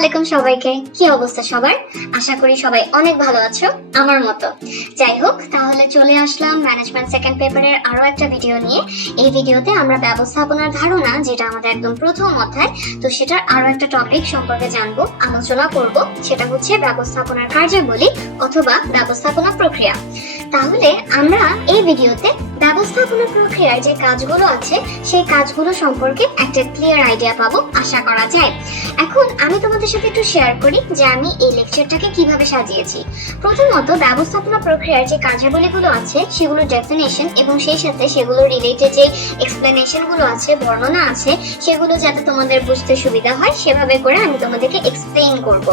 আলাইকুম সবাইকে। কি অবস্থা সবার? আশা করি সবাই অনেক ভালো আছো, আমার মতো। যাই হোক, তাহলে চলে আসলাম ম্যানেজমেন্ট সেকেন্ড পেপারের আরো একটা ভিডিও নিয়ে। এই ভিডিওতে আমরা ব্যবস্থাপনার ধারণা, যেটা আমাদের একদম প্রথম অধ্যায়, তো সেটার আরো একটা টপিক সম্পর্কে জানবো, আলোচনা করব। সেটা হচ্ছে ব্যবস্থাপনার কার্যাবলী অথবা ব্যবস্থাপনা প্রক্রিয়া। তাহলে আমরা এই ভিডিওতে ব্যবস্থাপনা প্রক্রিয়ার যে কাজগুলো আছে সেই কাজগুলো সম্পর্কে একটা ক্লিয়ার আইডিয়া পাবো আশা করা যায়। এখন আমি তোমাদের সাথে একটু শেয়ার করি যে আমি এই লেকচারটাকে কিভাবে সাজিয়েছি। প্রথমত, ব্যবস্থাপনা প্রক্রিয়ার যে কার্যাবলীগুলো আছে সেগুলো ডেফিনেশন এবং সেই সাথে সেগুলো রিলেটেড যে এক্সপ্লেনেশন গুলো আছে, বর্ণনা আছে, সেগুলো যাতে তোমাদের বুঝতে সুবিধা হয় সেভাবে করে আমি তোমাদেরকে এক্সপ্লেইন করব।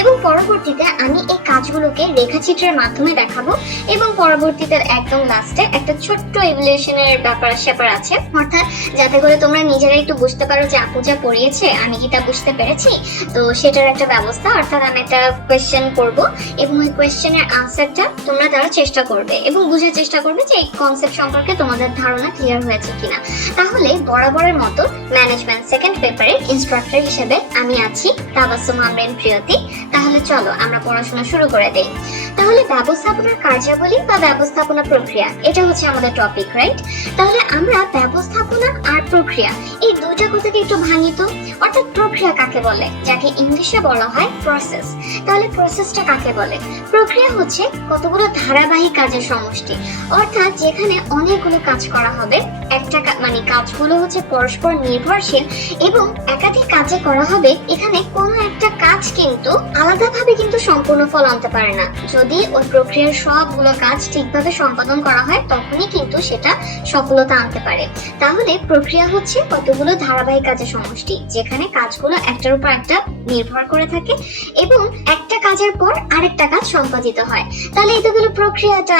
এবং পরবর্তীতে আমি এই কাজগুলোকে রেখাচিত্রের মাধ্যমে দেখাবো এবং পরবর্তীতে একদম লাস্টে একটা ছোট্ট ইভলিউশনের ব্যাপার স্যাপার আছে, অর্থাৎ যাতে করে তোমরা নিজেরা একটু বুঝতে পারো যে আপু যা পড়িয়েছে আমি কি তা বুঝতে পেরেছি। তো সেটার একটা ব্যবস্থা, অর্থাৎ আমি একটা কোয়েশ্চেন করব এবং ওই কোয়েশ্চেনের আনসারটা তোমরা দেওয়ার চেষ্টা করবে এবং বুঝার চেষ্টা করবে যে এই কনসেপ্ট সম্পর্কে তোমাদের ধারণা ক্লিয়ার হয়েছে কিনা। তাহলে বরাবরের মতো ম্যানেজমেন্ট সেকেন্ড পেপারের ইনস্ট্রাক্টর হিসেবে আমি আছি তাবাসসুম আমরিন প্রিয়তি। তাহলে চলো আমরা পড়াশোনা শুরু করে দেই। তাহলে ব্যবস্থাপনার কার্যাবলী বা ব্যবস্থাপনা প্রক্রিয়া, এটা হচ্ছে আমাদের টপিক, রাইট? তাহলে আমরা ব্যবস্থাপনা আর প্রক্রিয়া এই দুইটা কথাকে একটু ভাঙি তো। অর্থাৎ প্রক্রিয়া কাকে বলে, যাকে ইংলিশে বলা হয় প্রসেস। তাহলে প্রসেসটা কাকে বলে? প্রক্রিয়া হচ্ছে কতগুলো ধারাবাহিক কাজের সমষ্টি, অর্থাৎ যেখানে অনেকগুলো কাজ করা হবে। একটা মানে কাজগুলো হচ্ছে পরস্পর নির্ভরশীল এবং একাধিক কাজে করা হবে। এখানে কোনো একটা কাজ কিন্তু আলাদাভাবে কিন্তু সম্পূর্ণ ফল আনতে পারে না। যদি ওই প্রক্রিয়ার সবগুলো কাজ ঠিকভাবে সম্পাদন করা হয় তখনই কিন্তু সেটা সফলতা আনতে পারে। তাহলে প্রক্রিয়া হচ্ছে কতগুলো ধারাবাহিক কাজের সমষ্টি, যেখানে কাজগুলো একটার উপর একটা নির্ভর করে থাকে এবং একটা কাজের পর আরেকটা কাজ সম্পাদিত হয়। তাহলে এটা হলো প্রক্রিয়াটা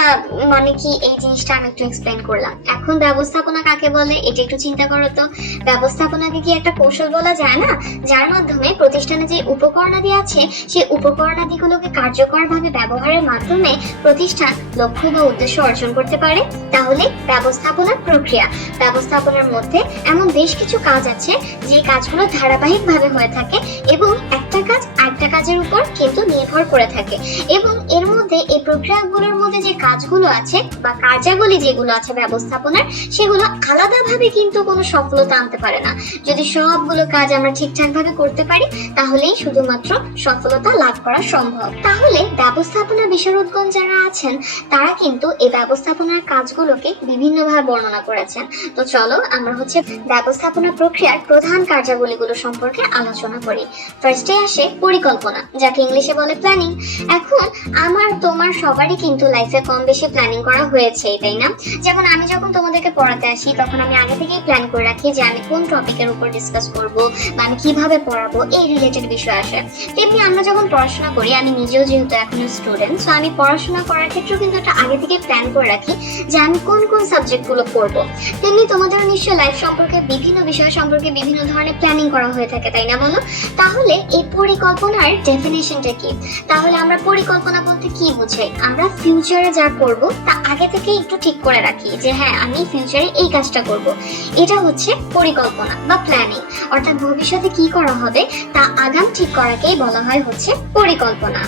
মানে কি, এই জিনিসটা আমি একটু এক্সপ্লেন করলাম। এখন ব্যবস্থাপনা কাকে বলে এটা একটু চিন্তা করো তো। ব্যবস্থাপনাকে কি একটা কৌশল বলা যায় না, যার মাধ্যমে প্রতিষ্ঠানে যে উপকরণাদি আছে সেই উপকরণাদিগুলোকে কার্যকরভাবে ব্যবহারের মাধ্যমে প্রতিষ্ঠান লক্ষ্য বা উদ্দেশ্য অর্জন করতে পারে? তাহলে ব্যবস্থাপনার প্রক্রিয়া। ব্যবস্থাপনার মধ্যে এমন বেশ কিছু কাজ আছে যে কাজগুলো ধারাবাহিকভাবে হয়ে থাকে এবং একটা কাজ আরেকটা কাজের উপর কিন্তু নির্ভর করে থাকে। এবং এর মধ্যে এই প্রক্রিয়াগুলোর মধ্যে যে কাজগুলো আছে বা কার্যাবলী যেগুলো আছে ব্যবস্থাপনার, সেগুলো আলাদাভাবে কিন্তু কোনো সফলতা আনতে পারে না। যদি সবগুলো কাজ আমরা ঠিকঠাক ভাবে করতে পারি তাহলেই শুধুমাত্র সফলতা লাভ করা সম্ভব। তাহলে ব্যবস্থাপনা বিশারদগণ যারা আছেন তারা কিন্তু এই ব্যবস্থাপনার কাজগুলোকে বিভিন্নভাবে বর্ণনা করেছেন। তো চলো আমরা হচ্ছে ব্যবস্থাপনা প্রক্রিয়ার প্রধান কার্যাবলীগুলো সম্পর্কে আলোচনা করি। ফার্স্টে আসে পরিকল্পনা, যাকে ইংলিশে বলে প্ল্যানিং। এখন আমার তোমার সবারই কিন্তু লাইফে কম বেশি প্ল্যানিং করা হয়েছে, তাই না? যেমন আমি যখন তোমাদেরকে পড়াতে আসি তখন আমি আগে থেকেই প্ল্যান করে রাখি যে আমি কোন টপিকের উপর ডিসকাস করব বা আমি কিভাবে পড়াবো, এই রিলেটেড বিষয় আসে। তেমনি আমরা যখন পড়াশোনা করি, আমি নিজেও যেহেতু এখনো স্টুডেন্ট, সো আমি পড়াশোনা করার ক্ষেত্রেও কিন্তু একটা আগে থেকে প্ল্যান করে রাখি যে আমি কোন কোন সাবজেক্টগুলো পড়বো। তেমনি তোমাদের নিশ্চয় লাইফ সম্পর্কে বিভিন্ন বিষয় সম্পর্কে বিভিন্ন ধরনের প্ল্যানিং করা হয়ে থাকে, তাই না বলো? তাহলে এই পরিকল্পনার ডেফিনেশনটা কি? তাহলে আমরা পরিকল্পনা বলতে কি বুঝাই? আমরা ফিউচারে যা করব তা আগে থেকে একটু ঠিক করে রাখি যে হ্যাঁ আমি ফিউচারে এই কাজটা করব। এটা হচ্ছে পরিকল্পনা বা প্ল্যানিং। অর্থাৎ ভবিষ্যতে কি করা হবে তা আগাম ঠিক করাকেই বলা হয় হচ্ছে পরিকল্পনা।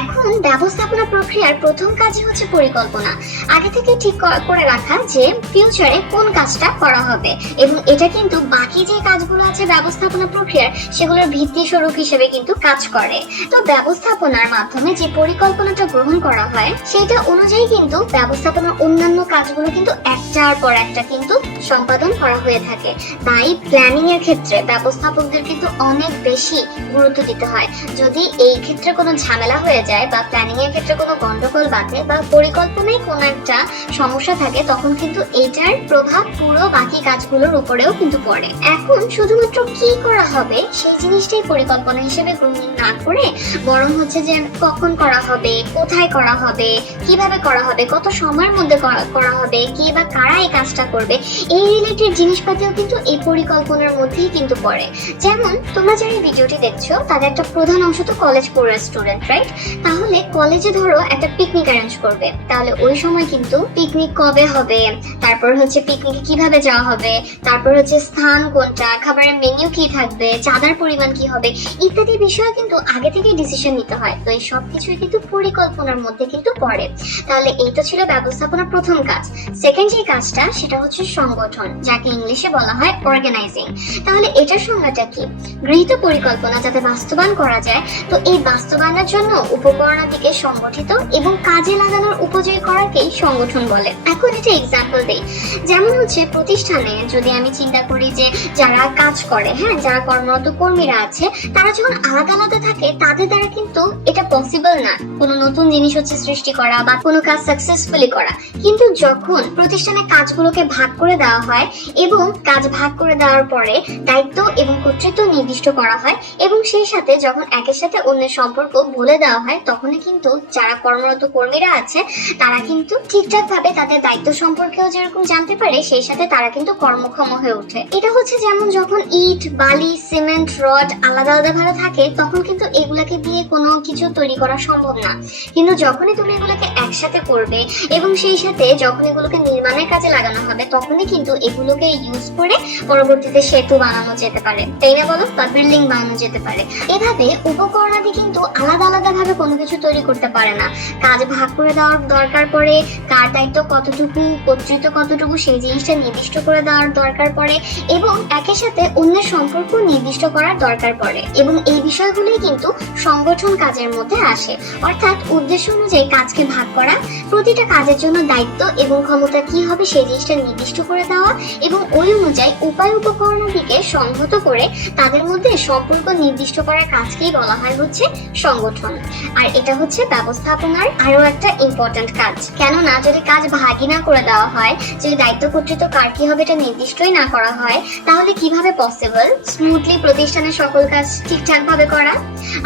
এখন ব্যবস্থাপনা প্রক্রিয়ার প্রথম কাজই হচ্ছে পরিকল্পনা। আগে থেকে ঠিক করে রাখা যে ফিউচারে কোন কাজটা করা হবে, এবং এটা কিন্তু বাকি যে কাজগুলো আছে ব্যবস্থাপনা প্রক্রিয়ার সেগুলোর ভিত্তি স্বরূপ হিসেবে কিন্তু কাজ করে। তো ব্যবস্থাপনার মাধ্যমে যে পরিকল্পনাটা গ্রহণ করা হয় সেটা অনুযায়ী কিন্তু ব্যবস্থাপনার অন্যান্য কাজগুলো কিন্তু একটার পর একটা কিন্তু সম্পাদন করা হয়ে থাকে। তাই প্ল্যানিং এর ক্ষেত্রে ব্যবস্থাপকদের কিন্তু অনেক বেশি গুরুত্ব দিতে হয়। যদি এই ক্ষেত্রে কোনো ঝামেলা হয়ে যায় বা প্ল্যানিং এর ক্ষেত্রে কোনো গন্ডগোল বাঁধে বা পরিকল্পনায় কোনো একটা সমস্যা থাকে, তখন কিন্তু এটার প্রভাব পুরো বাকি কাজগুলোর উপরেও কিন্তু পড়ে। এখন শুধুমাত্র কি করা হবে সেই জিনিসটাই পরিকল্পনা হিসেবে গ্রহণ না করে বরং হচ্ছে যে কখন করা হবে, কোথায় করা হবে, কিভাবে করা হবে, কত সময়ের মধ্যে করা হবে, কে বা কারা এই কাজটা করবে, এই রিলেটেড জিনিসপাতিও কিন্তু এই পরিকল্পনার মধ্যেই কিন্তু পড়ে। যেমন তোমরা যারা এই ভিডিওটি দেখছো তাদের একটা প্রধান অংশ তো কলেজ পড়ুয়া স্টুডেন্ট, রাইট? তাহলে কলেজে ধরো একটা পিকনিক অ্যারেঞ্জ করবে, তাহলে ওই সময় কিন্তু পিকনিক কবে হবে, তারপর হচ্ছে পিকনিকে কিভাবে যাওয়া হবে, তারপর হচ্ছে স্থান কোনটা, খাবারের মেনু কি থাকবে, চাঁদার পরিমাণ কি হবে, ইত্যাদি বিষয়ে কিন্তু আগে থেকে ডিসিশন নিতে হয়। তো এই সব কিছুই কিন্তু পরিকল্পনার মধ্যে কিন্তু পড়ে। তাহলে এই তো ছিল ব্যবস্থাপনার প্রথম কাজ। সেকেন্ড যে কাজটা সেটা হচ্ছে সংগঠন, যাকে ইংলিশে বলা হয় অর্গানাইজিং। তাহলে এটার সংজ্ঞাটা কি? গৃহীত পরিকল্পনা যাতে বাস্তবায়ন করা যায়, তো এই বাস্তবায়নের জন্য উপকরণাদিকে সংগঠিত এবং কাজে লাগানোর উপযোগী করাকেই সংগঠন বলে। এখন এটা এক্সাম্পল দেই, যেমন হচ্ছে প্রতিষ্ঠানে যদি আমি চিন্তা করি যে যারা কাজ করে, হ্যাঁ, যারা কর্মরত কর্মীরা আছে, তারা যখন আলাদা আলাদা থাকে তাদের দ্বারা কিন্তু এটা পসিবল না কোনো নতুন জিনিস হচ্ছে সৃষ্টি করা বা কোনো কাজ সাকসেসফুলি করা। কিন্তু যখন প্রতিষ্ঠানে কাজগুলোকে ভাগ করে দেওয়া হয় এবং কাজ ভাগ করে দেওয়ার পরে দায়িত্ব এবং কর্তৃত্ব নির্দিষ্ট করা হয় এবং সেই সাথে যখন একের সাথে অন্যের সম্পর্ক বলে দেওয়া হয়, তখনই কিন্তু যারা কর্মরত কর্মীরা আছে তারা কিন্তু ঠিকঠাক ভাবে তাদের দায়িত্ব সম্পর্কেও যেরকম জানতে পারে, সেই সাথে তারা কিন্তু কর্মক্ষম হয়ে ওঠে। এটা হচ্ছে যেমন যখন ইট, বালি, সিমেন্ট, রড আলাদা আলাদা ভাবে থাকে তখন কিন্তু এগুলাকে দিয়ে কোনো কিছু তৈরি করা সম্ভব না। কিন্তু যখনই তুমি এগুলোকে একসাথে করবে এবং সেই সাথে যখন এগুলোকে নির্মাণের কাজে লাগানো হবে, তখনই কিন্তু এগুলোকে ইউজ করে পরবর্তীতে সেতু বানানো যেতে পারে, তাই না বলো, বা বিল্ডিং বানানো যেতে পারে। এভাবে উপকরণাদি কিন্তু আলাদা আলাদা ভাবে কোনো কিছু তৈরি করতে পারে না। কাজ ভাগ করে দেওয়ার দরকার পড়ে, কার দায়িত্ব কতটুকু, কর্তৃত্ব কতটুকু, সেই জিনিসটা নির্দিষ্ট করে দেওয়ার দরকার পড়ে এবং একের সাথে অন্যের সম্পর্ক নির্দিষ্ট করার দরকার পড়ে। এবং এই বিষয়গুলোই কিন্তু সংগঠন কাজের মধ্যে আসে, অর্থাৎ উদ্দেশ্য অনুযায়ী কাজকে ভাগ করা, প্রতিটা কাজের জন্য দায়িত্ব এবং ক্ষমতা কি হবে সেই জিনিসটা নির্দিষ্ট করে দেওয়া এবং ওই অনুযায়ী উপায় উপকরণাদিকে সংহত করে তাদের মধ্যে সম্পর্ক নির্দিষ্ট করার কাজকেই বলা হয় হচ্ছে সংগঠন। আর এটা হচ্ছে ব্যবস্থাপনার আরো একটা ইম্পর্টেন্ট কাজ। কেননা যদি কাজ ভাগই না করে দেওয়া হয়, যদি দায়িত্ব কর্তৃত্ব কার কি হবে এটা নির্দিষ্টই না করা হয়, তাহলে কিভাবে পসিবল স্মুথলি প্রতিষ্ঠানের সকল কাজ ঠিকঠাক ভাবে করা?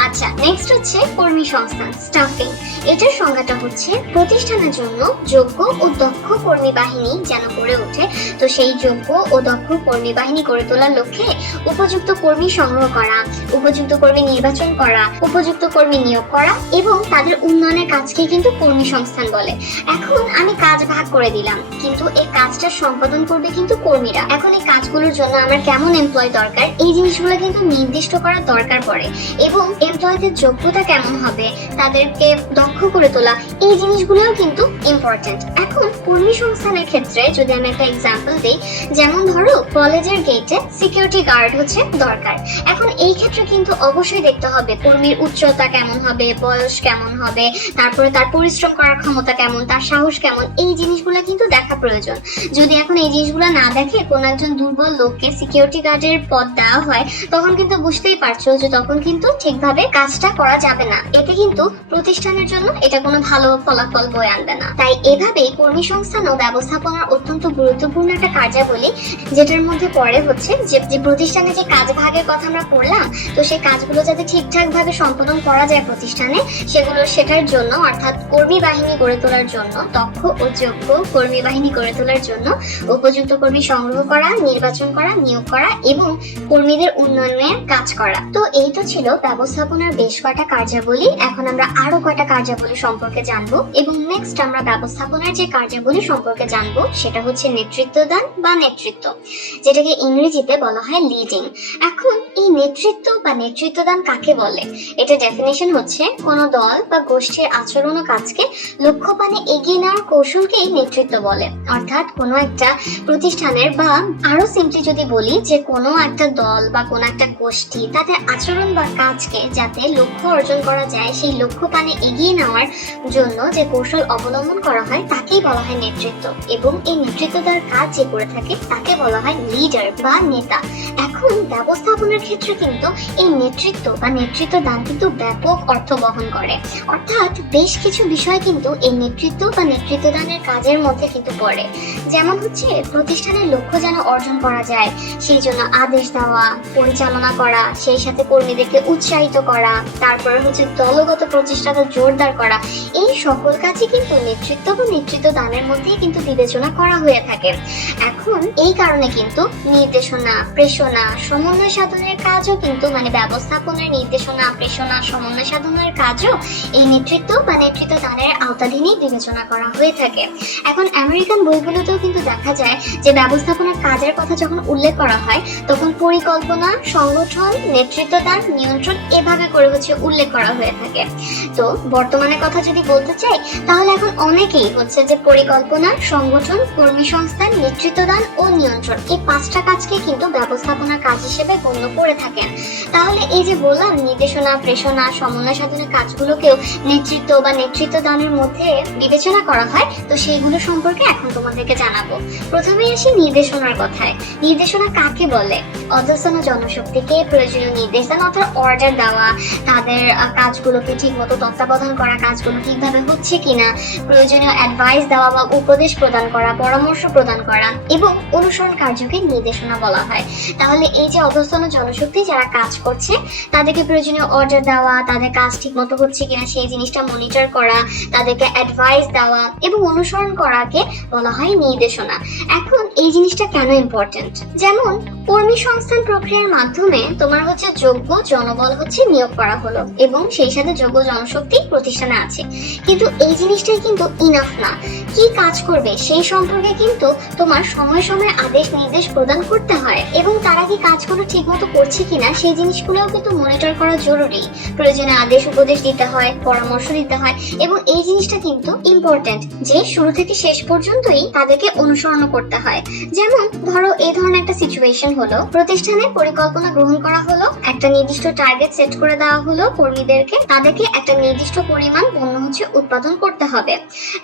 আচ্ছা, নেক্সট হচ্ছে কর্মী সংস্থান, স্টাফিং। এটার সংজ্ঞাটা হচ্ছে প্রতিষ্ঠানের জন্য যোগ্য ও দক্ষ কর্মী বাহিনী যেন গড়ে ওঠে। তো সেই যোগ্য ও দক্ষ কর্মী বাহিনী গড়ে তোলার লক্ষ্যে উপযুক্ত কর্মী সংগ্রহ করা, উপযুক্ত কর্মী নির্বাচন করা, উপযুক্ত কর্মী নিয়োগ করা এবং তাদের উন্নয়নের কাজকে কিন্তু কর্মী সংস্থান বলে। এখন আমি কাজ ভাগ করে দিলাম, কিন্তু এই কাজটা সম্পাদন করবে কিন্তু কর্মীরা। এখন এই কাজগুলোর জন্য আমার কেমন এমপ্লয় দরকার, এই জিনিসগুলো কিন্তু নির্দিষ্ট করার দরকার পড়ে এবং এমপ্লয়দের যোগ্যতা কেমন হবে, তাদেরকে দক্ষ করে তোলা, এই জিনিসগুলোও কিন্তু ইম্পর্টেন্ট। এখন কর্মী সংস্থানের ক্ষেত্রে যদি আমি একটা এক্সাম্পল দিই, যেমন ধরো কলেজের গেটে সিকিউরিটি গার্ড হচ্ছে দরকার। এখন এই ক্ষেত্রে কিন্তু অবশ্যই দেখতে হবে কর্মীর উচ্চতা কেমন হবে, বয়স কেমন হবে, তারপরে তার পরিশ্রম করার ক্ষমতা কেমন, তার সাহস কেমন, এই জিনিসগুলো কিন্তু দেখা প্রয়োজন। যদি এখন এই জিনিসগুলো না দেখে কোনো একজন দুর্বল লোককে সিকিউরিটি গার্ডের পদ দেওয়া হয়, তখন কিন্তু বুঝতেই পারছো যে তখন কিন্তু ঠিকভাবে কাজটা করা যাবে না। এতে কিন্তু প্রতিষ্ঠানের জন্য এটা কোনো ভালো ফলাফল বয়ে আনবে না। তাই এভাবেই কর্মী সংস্থান ও ব্যবস্থাপনার অত্যন্ত গুরুত্বপূর্ণ একটা কার্যাবলী, যেটার মধ্যে পড়ে হচ্ছে যে প্রতিষ্ঠানে যে কাজ ভাগের কথা আমরা পড়লাম, তো সেই কাজগুলো যাতে ঠিকঠাক ভাবে সম্পাদন করা যায় প্রতিষ্ঠানে, সেটার জন্য অর্থাৎ কর্মী বাহিনী গড়ে তোলার জন্য, দক্ষ ও যোগ্য কর্মী বাহিনী গড়ে তোলার জন্য উপযুক্ত কর্মী সংগ্রহ করা, নির্বাচন করা, নিয়োগ করা এবং কর্মীদের উন্নয়নের কাজ করা। তো এই তো ছিল ব্যবস্থাপনার বেশ কয়টা কার্যাবলী। এখন আমরা আরো কয়টা কার্যাবলী সম্পর্কে জানবো এবং নেক্সট আমরা ব্যবস্থাপনার যে কার্যাবলী সম্পর্কে জানবো সেটা হচ্ছে নেতৃত্বদান বা নেতৃত্ব, যেটাকে ইংরেজিতে বলা হয় লিডিং। এখন এই নেতৃত্ব বা নেতৃত্বদান কাকে বলে? এটা ডেফিনেশন হচ্ছে কোনো দল বা গোষ্ঠীর আচরণ ও কাজকে লক্ষ্যপানে এগিয়ে নেওয়ার কৌশলকেই নেতৃত্ব বলে। অর্থাৎ কোনো একটা প্রতিষ্ঠানের বা আরো সিম্পলি যদি বলি যে কোনো একটা দল বা কোনো একটা গোষ্ঠী তাদের আচরণ বা কাজকে যাতে লক্ষ্য অর্জন করা যায়, সেই লক্ষ্যপানে এগিয়ে নেওয়ার জন্য যে কৌশল অবলম্বন করা হয় তাকেই বলা হয় নেতৃত্ব। এবং এই নেতৃত্ব দেওয়ার কাজ যে করে থাকে তাকে বলা হয় লিডার বা নেতা। এখন ব্যবস্থাপনার ক্ষেত্রে কিন্তু এই নেতৃত্ব বা নেতৃত্ব দান কিন্তু ব্যাপক অর্থ বহন করে। অর্থাৎ বেশ কিছু বিষয় কিন্তু এই নেতৃত্ব বা নেতৃত্ব দানের কাজের মধ্যে কিন্তু পড়ে। যেমন হচ্ছে প্রতিষ্ঠানের লক্ষ্য যেন অর্জন করা যায় সেই জন্য আদেশ দেওয়া, পরিচালনা করা, সেই সাথে কর্মীদেরকে উৎসাহিত উৎসাহিত করা, তারপরে হচ্ছে দলগত প্রচেষ্টাকে জোরদার করা, এই সকল কাজই কিন্তু নেতৃত্ব বা নেতৃত্ব দানের মধ্যেই কিন্তু বিবেচনা করা হয়ে থাকে। এখন এই কারণে কিন্তু নির্দেশনা, প্রেষণা, সমন্বয় সাধনের কাজও কিন্তু ব্যবস্থাপনার নির্দেশনা, প্রেষণা, সমন্বয় সাধনের কাজও এই নেতৃত্ব বা নেতৃত্ব দানের আওতাধীনেই বিবেচনা করা হয়ে থাকে। এখন আমেরিকান বইগুলোতেও কিন্তু দেখা যায় যে ব্যবস্থাপনার কাজের কথা যখন উল্লেখ করা হয় তখন পরিকল্পনা, সংগঠন, নেতৃত্ব দান, নিয়ন্ত্রণ এভাবে করে উল্লেখ করা হয়ে থাকে। তো বর্তমানে কথা যদি বলতে চাই তাহলে এখন অনেকেই যে পরিকল্পনা, সংগঠন, কর্মী সংস্থান, নেতৃত্ব দান ও নিয়ন্ত্রণ এই 5টা কাজকে কিন্তু ব্যবস্থাপনার কাজ হিসেবে গণ্য করে থাকেন। তাহলে এই যে বললাম নির্দেশনা, প্রেষণা, সমন্বয় সাধনের কাজগুলোকেও নেতৃত্ব বা নেতৃত্ব দানের মধ্যে বিবেচনা করা হয়, তো সেইগুলো সম্পর্কে এখন তোমাদেরকে জানাবো। প্রথমেই আসি নির্দেশনার কথায়। নির্দেশনা কাকে বলে? অধস্তন জনশক্তিকে প্রয়োজনীয় নির্দেশ দান অর্থাৎ অর্ডার দেওয়া, তাদের কাজগুলোকে ঠিক মতো তত্ত্বাবধান করা, কাজগুলো ঠিকভাবে হচ্ছে কিনা, প্রয়োজনীয় অ্যাডভাইস দেওয়া বা উপদেশ প্রদান করা, পরামর্শ প্রদান করা এবং অনুসরণ কার্যকে নির্দেশনা বলা হয়। তাহলে এই যে অধস্তন জনশক্তি যারা কাজ করছে তাদেরকে প্রয়োজনীয় অর্ডার দেওয়া, তাদের কাজ ঠিক মতো হচ্ছে কিনা সেই জিনিসটা মনিটর করা, তাদেরকে অ্যাডভাইস দেওয়া এবং অনুসরণ করাকে বলা হয় নির্দেশনা। এখন এই জিনিসটা কেন ইম্পর্টেন্ট? যেমন কর্মী সংস্থান প্রক্রিয়ার মাধ্যমে তোমার যোগ্য জনবল নিয়োগ করা হলো এবং সেই সাথে যোগ্য জনশক্তি প্রতিষ্ঠানে আছে, কিন্তু এই জিনিসটাই কিন্তু ইনাফ না। কি কাজ করবে সেই সম্পর্কে কিন্তু তোমার সময় সময় আদেশ নির্দেশ প্রদান করতে হয় এবং তারা কি কাজগুলো ঠিক মতো করছে কিনা সেই জিনিসগুলোও কিন্তু মনিটর করা জরুরি। প্রয়োজনে আদেশ উপদেশ দিতে হয়, পরামর্শ দিতে হয় এবং এই জিনিসটা কিন্তু ইম্পর্টেন্ট যে শুরু থেকে শেষ পর্যন্তই তাদেরকে অনুসরণ করতে হয়। যেমন ধরো এই ধরনের একটা সিচুয়েশন হলো, প্রতিষ্ঠানে পরিকল্পনা গ্রহণ করা হলো, একটা নির্দিষ্ট টার্গেট সেট করে দেওয়া হলো কর্মীদেরকে, তাদেরকে একটা নির্দিষ্ট পরিমাণ পণ্য উৎপাদন করতে হবে।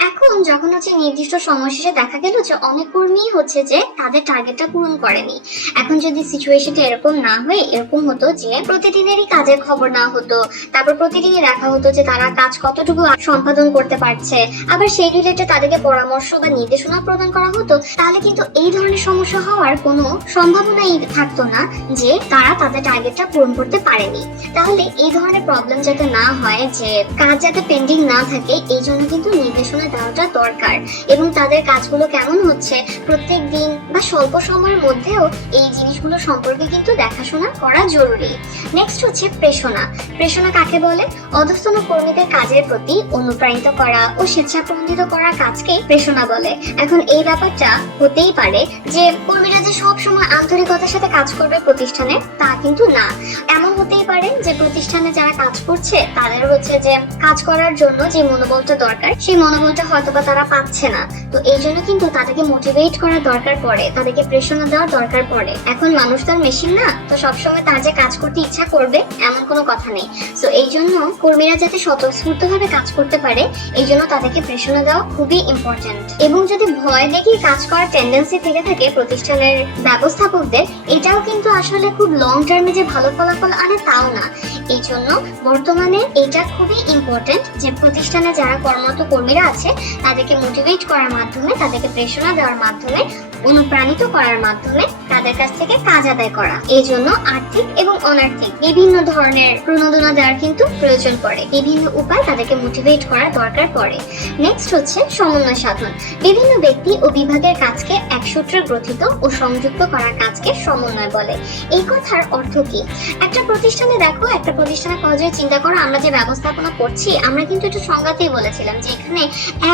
এখন যখন নির্দিষ্ট সময় শেষে দেখা গেল যে অনেক কর্মী যে তাদের টার্গেটটা পূরণ করেনি। এখন যদি সিচুয়েশনটা এরকম না হয়ে এরকম হতো যে প্রতিদিনেরই কাজের খবর না হতো, তারপর প্রতিদিনই দেখা হতো যে তারা কাজ কতটুকু সম্পাদন করতে পারছে, আবার সেই রিলেটেড তাদেরকে পরামর্শ বা নির্দেশনা প্রদান করা হতো, তাহলে কিন্তু এই ধরনের সমস্যা হওয়ার কোনো সম্ভাবনাই থাকতো না যে তারা তাদের টার্গেটটা পূরণ করতে পারেনি। তাহলে এই ধরনের প্রবলেম যাতে না হয়, যে কাজ যাতে পেন্ডিং না থাকে, এই জন্য কিন্তু নির্দেশনা দেওয়াটা দরকার এবং তাদের কাজগুলো কেমন হচ্ছে প্রত্যেক দিন বা স্বল্প সময়ের মধ্যেও এই জিনিসগুলো সম্পর্কে কিন্তু দেখাশোনা করা জরুরি। নেক্সট প্রেষণা। প্রেষণা কাকে বলে? অধস্তন কর্মীদের কাজের প্রতি অনুপ্রাণিত করা ও স্বেচ্ছাপ্রণোদিত করার কাজকে প্রেষণা বলে। এখন এই ব্যাপারটা হতেই পারে যে কর্মীরা যে সব সময় আন্তরিকতার সাথে কাজ করবে প্রতিষ্ঠানে, তা কিন্তু না। এমন হতেই পারে যে প্রতিষ্ঠানে যারা কাজ করছে তাদের যে কাজ করার জন্য যে মনোবলটা দরকার সেই মনোবলটা হয়তোবা তারা পাচ্ছে না, তো এই জন্য কিন্তু তাদেরকে মোটিভেট করার দরকার পড়ে, তাদেরকে প্রেরণা দেওয়ার দরকার পড়ে। এখন মানুষ তার মেশিন না, তো সবসময় তার যে কাজ করতে ইচ্ছা করবে এমন কোনো কথা নেই। তো এই জন্য কর্মীরা যাতে স্বতঃস্ফূর্ত ভাবে কাজ করতে পারে এই জন্য তাদেরকে প্রেরণা দেওয়া খুবই ইম্পর্টেন্ট। এবং যদি ভয় দেখে কাজ করার টেন্ডেন্সি থেকে থাকে প্রতিষ্ঠানের ব্যবস্থাপকদের, এটাও কিন্তু আসলে খুব লং টার্মে যে ভালো ফলাফল আনে তাও না। এই জন্য বর্তমানে এটা খুবই ইম্পর্টেন্ট যে প্রতিষ্ঠানে যারা কর্মরত কর্মীরা আছে তাদেরকে মোটিভেট করার মাধ্যমে, তাদেরকে প্রেরণা দেওয়ার মাধ্যমে, অনুপ্রাণিত করার মাধ্যমে তাদের কাছ থেকে কাজ আদায় করা। এই জন্য আর্থিক এবং অনার্থিক বিভিন্ন ধরনের প্রণোদনা দেওয়ার কিন্তু প্রয়োজন পড়ে, বিভিন্ন উপায় তাদেরকে মোটিভেট করার দরকার পড়ে। নেক্সট সমন্বয় সাধন। বিভিন্ন ব্যক্তি ও বিভাগের কাজকে এক সূত্রে গ্রথিত ও সংযুক্ত করার কাজকে সমন্বয় বলে। এই কথার অর্থ কি? একটা প্রতিষ্ঠানে দেখো, একটা প্রতিষ্ঠানে পর্যায়ে চিন্তা করো, আমরা যে ব্যবস্থাপনা করছি আমরা কিন্তু একটু সংজ্ঞাতেই বলেছিলাম যে এখানে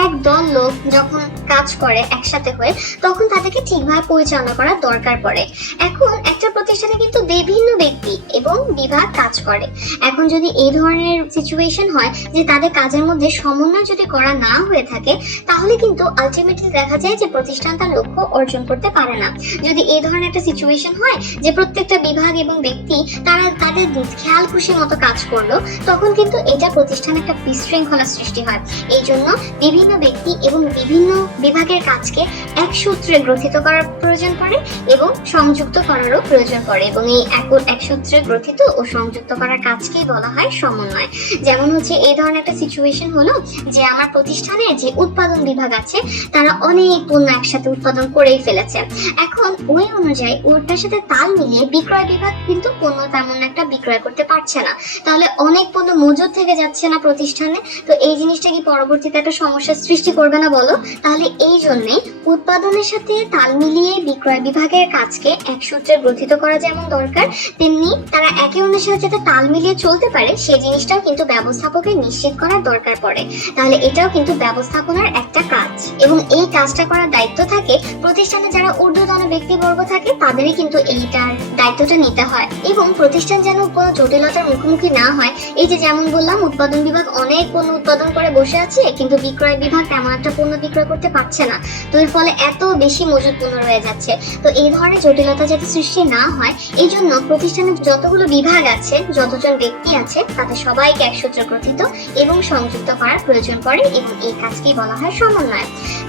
এক দল লোক যখন কাজ করে একসাথে হয়ে তখন তাদেরকে ঠিকভাবে পরিচালনা করার দরকার পড়ে। এখন একটা প্রতিষ্ঠানে কিন্তু বিভিন্ন ব্যক্তি এবং বিভাগ কাজ করে। এখন যদি এই ধরনের সিচুয়েশন হয় যে তাদের কাজের মধ্যে সমন্বয় যদি করা না হয়ে থাকে তাহলে কিন্তু আলটিমেটলি দেখা যায় যে প্রতিষ্ঠান তার লক্ষ্য অর্জন করতে পারে না। যদি এই ধরনের একটা সিচুয়েশন হয় যে প্রত্যেকটা বিভাগ এবং ব্যক্তি তারা তাদের খেয়াল খুশি মতো কাজ করলো, তখন কিন্তু এটা প্রতিষ্ঠানে একটা বিশৃঙ্খলা সৃষ্টি হয়। এই জন্য বিভিন্ন ব্যক্তি এবং বিভিন্ন বিভাগের কাজকে এক সূত্রে গ্রথিত করার প্রয়োজন পড়ে এবং সংযুক্ত করারও প্রয়োজন পড়ে, এবং এই এক সূত্রে গ্রথিত ও সংযুক্ত করার কাজকেই বলা হয় সমন্বয়। যেমন এই ধরনের একটা সিচুয়েশন হলো যে আমার প্রতিষ্ঠানে যে উৎপাদন বিভাগ আছে তারা অনেক পণ্য একসাথে উৎপাদন করেই ফেলেছে। এখন ওই অনুযায়ী ওটার সাথে তাল মিলিয়ে বিক্রয় বিভাগ কিন্তু পণ্য তেমন একটা বিক্রয় করতে পারছে না, তাহলে অনেক পণ্য মজুদ থেকে যাচ্ছে না প্রতিষ্ঠানে। তো এই জিনিসটা কি পরবর্তীতে একটা সমস্যার সৃষ্টি করবে না বলো? তাহলে এই জন্যে উৎপাদনের সাথে তাল মিলিয়ে বিক্রয় বিভাগের কাজকে এক সূত্রে গ্রথিত করা যেমন দরকার, তেমনি তারা একে অন্যের সাথে যাতে তাল মিলিয়ে চলতে পারে সেই জিনিসটাও কিন্তু ব্যবস্থাপকের নিশ্চিত করার দরকার পড়ে। তাহলে এটাও কিন্তু ব্যবস্থাপনার একটা কাজ, এবং এই কাজটা করার দায়িত্ব থাকে প্রতিষ্ঠানে যারা ঊর্ধ্বতন ব্যক্তিবর্গ থাকে, তাদেরই কিন্তু এইটার দায়িত্বটা নিতে হয়। এবং প্রতিষ্ঠান যেন কোনো জটিলতার মুখোমুখি না হয়। এই যে যেমন বললাম, উৎপাদন বিভাগ অনেক পণ্য উৎপাদন করে বসে আছে, কিন্তু বিক্রয় বিভাগ তেমন একটা পণ্য বিক্রয় করতে পারছে না। তো এর ফলে এত বেশি মজুদ পণ্য রয়ে যাচ্ছে। তো এই ধরনের জটিলতা যাতে সৃষ্টি না হয়, এই জন্য প্রতিষ্ঠানের যতগুলো বিভাগ আছে, যতজন ব্যক্তি আছে, তাদের সবাইকে এক সূত্রে গ্রথিত এবং সংযুক্ত করার প্রয়োজন পড়ে, এবং এই কাজকেই বলা হয় সমন্বয়।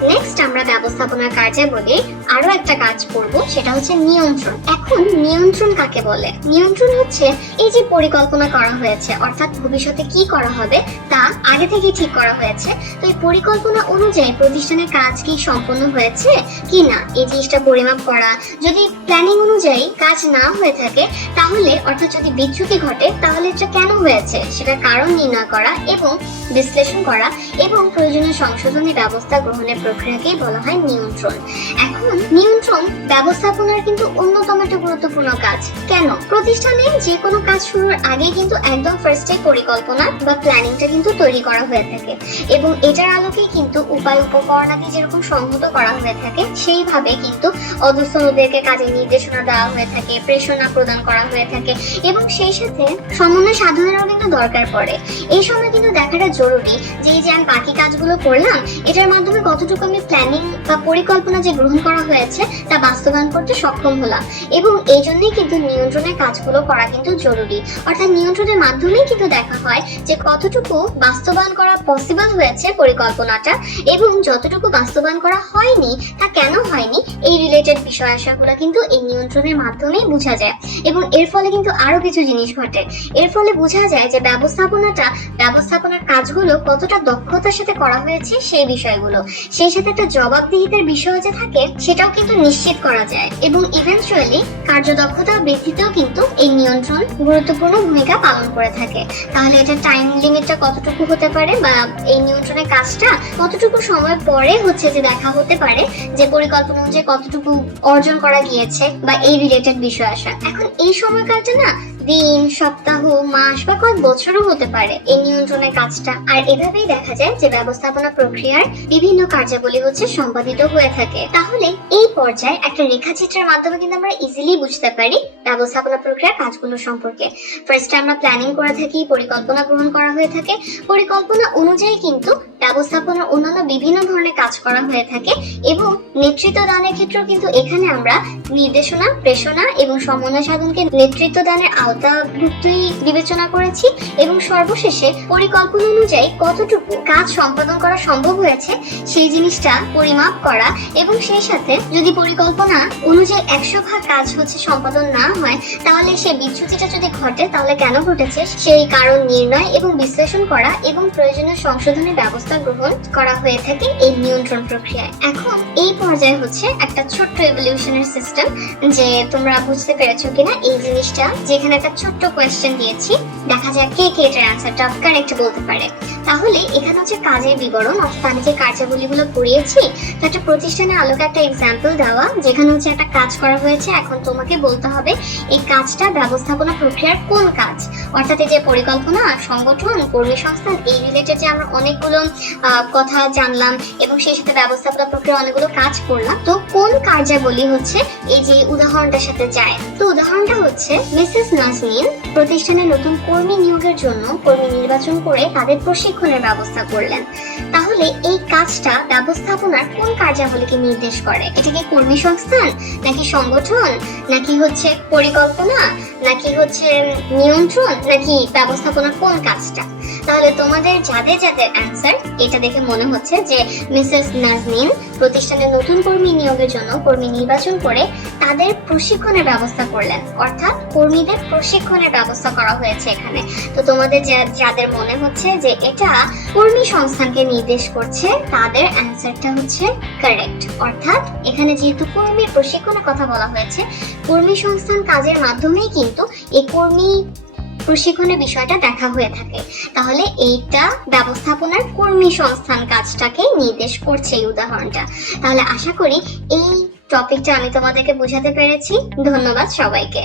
নেক্সট আমরা ব্যবস্থাপনার কার্যাবলী আরো একটা কাজ করব, সেটা হচ্ছে নিয়ন্ত্রণ। এখন নিয়ন্ত্রণ কাকে বলে? নিয়ন্ত্রণ হচ্ছে এই যে পরিকল্পনা করা হয়েছে, অর্থাৎ ভবিষ্যতে কি করা হবে তা আগে থেকে ঠিক করা হয়েছে। তো এই পরিকল্পনা অনুযায়ী প্রতিষ্ঠানের কাজ কি সম্পন্ন হয়েছে কি না, এই জিনিসটা পরিমাপ করা। যদি প্ল্যানিং অনুযায়ী কাজ না হয়ে থাকে তাহলে, অর্থাৎ যদি বিচ্যুতি ঘটে, তাহলে এটা কেন হয়েছে সেটার কারণ নির্ণয় করা এবং বিশ্লেষণ করা এবং প্রয়োজনীয় সংশোধনী ব্যবস্থা গ্রহণের প্রক্রিয়াকেই বলা হয় নিয়ন্ত্রণ। এখন নিয়ন্ত্রণ ব্যবস্থাপনার কিন্তু অন্যতম একটা গুরুত্বপূর্ণ কাজ। কেন? প্রতিষ্ঠানে যে কোনো কাজ শুরুর আগে কিন্তু একদম ফার্স্টে পরিকল্পনা বা প্ল্যানিংটা কিন্তু তৈরি করা হয়ে থাকে, এবং এটার আলোকেই কিন্তু উপায় উপকরণাদি যেরকম সংহত করা হয়ে থাকে, সেইভাবে কিন্তু অধস্তনদেরকে কাজের নির্দেশনা দেওয়া হয়ে থাকে, প্রেরণা প্রদান করা হয়ে থাকে, এবং সেই সাথে সমন্বয় সাধনেরও কিন্তু দরকার পড়ে। এই সময় কিন্তু দেখাটা জরুরি যে এই যে আমি বাকি কাজগুলো করলাম, এটার মাধ্যমে কতটুকু আমি প্ল্যানিং বা পরিকল্পনা যে গ্রহণ করা হয়েছে তা বাস্তবায়ন করতে সক্ষম হলাম। এবং এই জন্যই কিন্তু নিয়ন্ত্রণের কাজগুলো করা কিন্তু জরুরি। অর্থাৎ নিয়ন্ত্রণের মাধ্যমেই কিন্তু দেখা হয় যে কতটুকু বাস্তবায়ন করা পসিবল হয়েছে পরিকল্পনাটা, এবং যতটুকু বাস্তবায়ন করা হয়নি তা কেন হয়নি, এই রিলেটেড বিষয় আশাগুলো কিন্তু এই নিয়ন্ত্রণের মাধ্যমেই বোঝা যায়। এবং এর ফলে কিন্তু আরো কিছু জিনিস ঘটে। এর ফলে বোঝা যায় যে ব্যবস্থাপনার কাজগুলো কতটা দক্ষতার সাথে করা হয়েছে সেই বিষয়গুলো, সেই সাথে একটা জবাবদিহিতার বিষয় যে থাকে সেটাও কিন্তু নিশ্চিত করা যায়। এবং ইভেন্চুয়ালি কার্যদক্ষতা বৃদ্ধিতেও কিন্তু এই নিয়ন্ত্রণ গুরুত্বপূর্ণ ভূমিকা পালন করে থাকে। তাহলে এটা টাইম লিমিটটা কতটুকু হতে পারে, বা এই নিয়ন্ত্রণের কাজটা কতটুকু সময় পরে হচ্ছে যে দেখা হতে পারে যে পরিকল্পনা অনুযায়ী কতটুকু অর্জন করা গিয়েছে, বা এই রিলেটেড বিষয় আসা। এখন এই সময়কালটা না দিন, সপ্তাহ, মাস বা কয়েক বছরও হতে পারে এই নিয়ন্ত্রণের কাজটা। আর এভাবেই দেখা যায় যে ব্যবস্থাপনা প্রক্রিয়ার বিভিন্ন কার্যাবলী হচ্ছে সম্পাদিত হয়ে থাকে। তাহলে এই পর্যায়ে একটা রেখাচিত্রের মাধ্যমে কিন্তু আমরা ইজিলি বুঝতে পারি ব্যবস্থাপনা প্রক্রিয়ার কাজগুলো সম্পর্কে। ফার্স্টে আমরা প্ল্যানিং করে থাকি, পরিকল্পনা গ্রহণ করা হয়ে থাকে, পরিকল্পনা অনুযায়ী কিন্তু ব্যবস্থাপনার অন্যান্য বিভিন্ন ধরনের কাজ করা হয়ে থাকে, এবং নেতৃত্ব দানের ক্ষেত্রেও কিন্তু এখানে আমরা নির্দেশনা, প্রেরণা এবং সমন্বয় সাধনকে নেতৃত্ব দানের আওতাভুক্তই বিবেচনা করেছি। এবং সর্বশেষে পরিকল্পনা অনুযায়ী কতটুকু কাজ সম্পাদন করা সম্ভব হয়েছে সেই জিনিসটা পরিমাপ করা, এবং সেই সাথে যদি পরিকল্পনা অনুযায়ী 100% কাজ হচ্ছে সম্পাদন না হয়, তাহলে সেই বিচ্যুতিটা যদি ঘটে তাহলে কেন ঘটেছে সেই কারণ নির্ণয় এবং বিশ্লেষণ করা, এবং প্রয়োজনীয় সংশোধনের ব্যবস্থা গ্রহণ করা হয়ে থাকে এই নিয়ন্ত্রণ প্রক্রিয়ায়। এখন এই পর্যায়ে হচ্ছে একটা ছোট্ট এভলিউশনের সিস্টেম, যে তোমরা বুঝতে পেরেছো কিনা এই জিনিসটা। যেখানে একটা ছোট্ট কোয়েশ্চেন দিয়েছি, দেখা যায় কে কে এটার অ্যান্সারটা কারেক্ট বলতে পারে। তাহলে এখানে হচ্ছে কাজের বিবরণ, অর্থাৎ আমি যে কার্যাবলীগুলো পড়িয়েছি একটা প্রতিষ্ঠানের আলোকে একটা এক্সাম্পল দেওয়া, যেখানে হচ্ছে একটা কাজ করা হয়েছে। এখন তোমাকে বলতে হবে এই কাজটা ব্যবস্থাপনা প্রক্রিয়ার কোন কাজ, অর্থাৎ এই যে পরিকল্পনা, সংগঠন, কর্মী সংস্থান, এই রিলেটেড যে আমরা অনেকগুলো কথা জানলাম, এবং সেই সাথে ব্যবস্থাপনা প্রক্রিয়া অনেকগুলো কাজ করলাম, তো কোন কার্যাবলী হচ্ছে এই যে উদাহরণটার সাথে যায়। তো উদাহরণটা হচ্ছে মিসেস নাজনীন প্রতিষ্ঠানে নতুন কর্মী নিয়োগের জন্য কর্মী নির্বাচন করে তাদের প্রশিক্ষণের ব্যবস্থা করলেন। তাহলে এই কাজটা ব্যবস্থাপনার কোন কার্যাবলীকে নির্দেশ করে? এটা কি কর্মী সংস্থান, নাকি সংগঠন, নাকি হচ্ছে পরিকল্পনা, নাকি হচ্ছে নিয়ন্ত্রণ, নাকি ব্যবস্থাপনার কোন কাজটা? তাহলে তোমাদের যাদের যাদের অ্যান্সার এটা দেখে মনে হচ্ছে যে মিসেস নাজনীন প্রতিষ্ঠানে নতুন কর্মী নিয়োগের জন্য কর্মী নির্বাচন করে তাদের প্রশিক্ষণের ব্যবস্থা করলেন, অর্থাৎ কর্মীদের প্রশিক্ষণের ব্যবস্থা করা হয়েছে এখানে। তো তোমাদের যাদের মনে হচ্ছে যে এটা কর্মী সংস্থানকে নির্দেশ করছে, তাদের অ্যান্সারটা হচ্ছে কারেক্ট। অর্থাৎ এখানে যেহেতু কর্মীর প্রশিক্ষণের কথা বলা হয়েছে, কর্মী সংস্থান কাজের মাধ্যমেই কিন্তু এই কর্মী প্রশিক্ষণের বিষয়টা দেখা হয়ে থাকে, তাহলে এইটা ব্যবস্থাপনার কর্মী সংস্থান কাজটাকে নির্দেশ করছে এই উদাহরণটা। তাহলে আশা করি এই টপিকটা আমি তোমাদেরকে বোঝাতে পেরেছি। ধন্যবাদ সবাইকে।